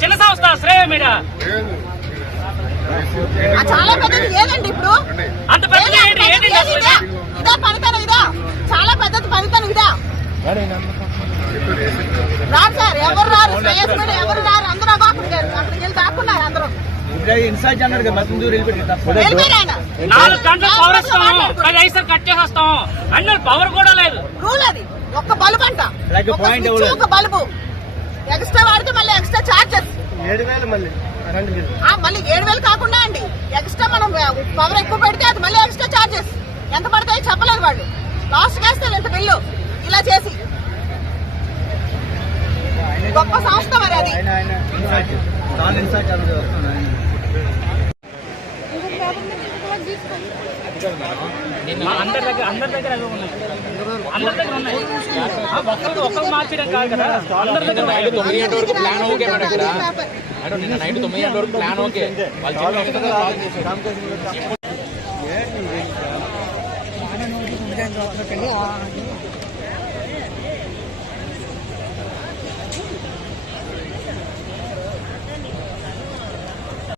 చిన్న సంస్థ శ్రేయ మీడియా చాలా పెద్దది ఏదండి ఇప్పుడు అంత పెద్దది ఇదా పనితనం ఇదా చాలా పెద్దది పనితనం ఇదా రాదు సార్ ఎవరు రారు శ్రేయస్ మీడియా ఎవరు రారు అందరూ అక్కడికి వెళ్ళి దాక్కున్నారు అందరూ 4 గంటల పవర్ ఇస్తాం 10 కట్ చేసేస్తాం అన్న పవర్ కూడా లేదు రూల్ అది ఒక్క బల్బు అంట ఒక బల్బు ఎక్స్ట్రా వాడితే మళ్ళీ ఎక్స్ట్రా చార్జెస్ 7,000 మళ్ళీ 7,000 కాకుండా అండి ఎక్స్ట్రా మనం పవర్ ఎక్కువ పెడితే అది మళ్ళీ ఎక్స్ట్రా చార్జెస్ ఎంత పడతాయో చెప్పలేదు వాళ్ళు లాస్ట్ వేస్తారు ఎంత బిల్లు ఇలా చేసి గొప్ప సంస్థ మరి అది అందరి దగ్గర ఉన్నాయి ఒక్కరు మార్చడం కాదు కదా అందరి దగ్గర 9 గంటల వరకు ప్లాన్ ఓకే మేడం నిన్న నైట్ 9 గంటల వరకు ప్లాన్ ఓకే వాళ్ళు